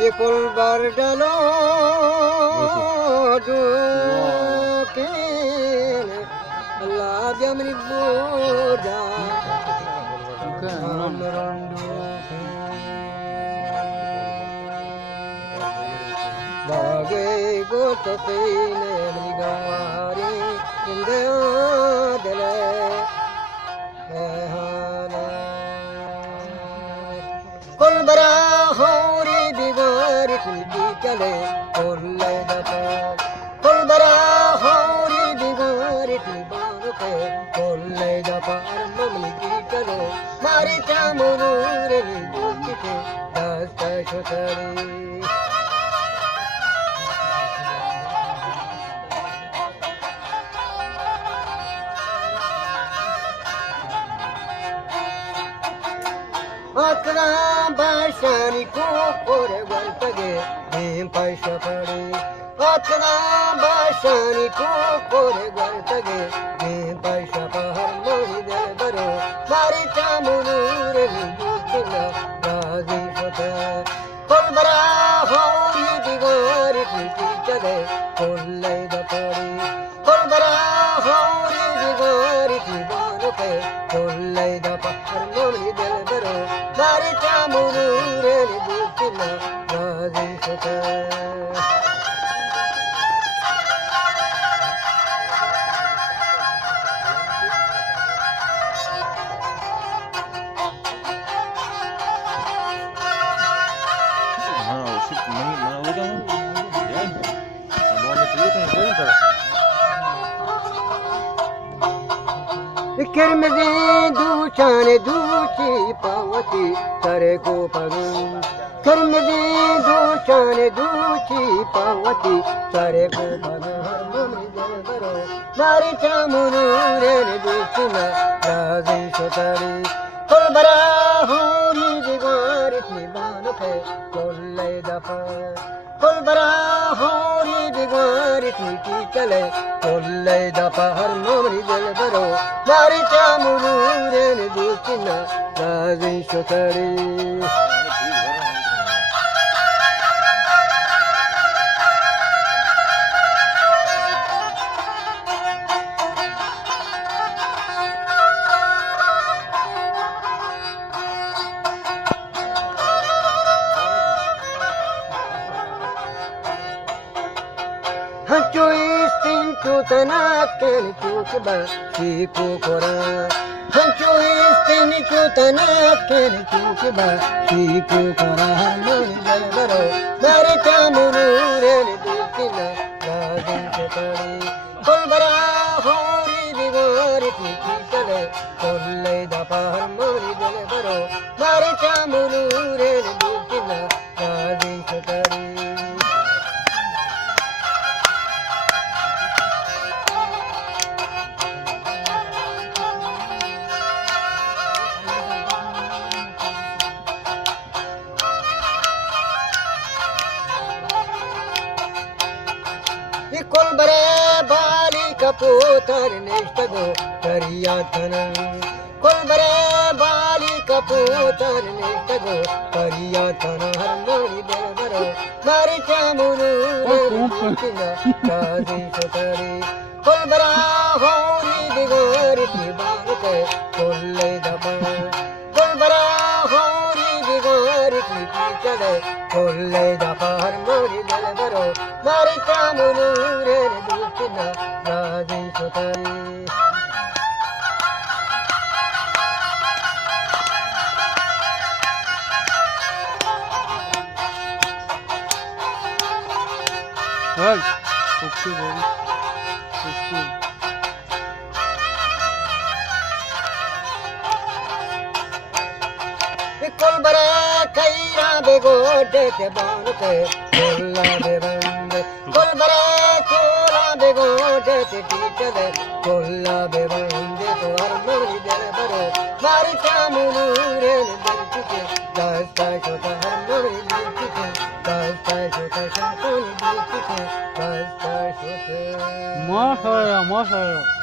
ये कोलबर डालो के अल्लाह जमनी बोझा बागे गो तो सीने निगारी इंदे दिले कोलबरा होरी दीवार की चले कोल्ले दफा कोलबरा होरी दीवार की बार पे कोल्ले दफा मम्मी की चलो मारी चामुरे नी के दास्ता छोटरी Akra bashani ko kore waltage nim paisha pade Akra bashani ko kore waltage nim paisha pahar mori de baro mari chamunure ni dukna razi sota kolbara hori digar ki chale kollai da pade kolbara hori digar ki bano pe kollai da pahar mori de baro mari chamurure ni dukna razi sota Kirmezi duchane duchi pawati tare ko pagun Kirmezi duchane duchi pawati tare ko pagun har mumri jal baro mari chamunure ne duchna razi sotari kolbara hori digar itni ban pe kollai dafa kolbara hori digar itni ki chale kollai dafa har mumri jal baro mari chamurure ne dukna razi sotari Hancho istintu tanaken chukba shiku kora Hancho istintu tanaken chukba shiku kora mari dalbaro mari chamurure ni dukna razi sotari kolbara hori divar ki chale kollai da par mari dalbaro mari chamurure ni dukna razi sotari kolbare bali kaputar nishtago kariya thanan kolbare bali kaputar nishtago kariya thanan har mari delbaro mari chamurure dukna razi sotari kolbara hori digar ki baate kollai daba kolbara hori digar ki chale kollai daba har mari delbaro mari chamurure dukna razi sotari Hey, okay, baby. Okay. kolbara kaira begote ke banute kolla de bande kolbara kola begote te chale kolla be bande to har mari del baro mari chamurure ne dukke dasta chota har mari dukke dasta chota shakoni dukke dasta chota Masaya, masaya.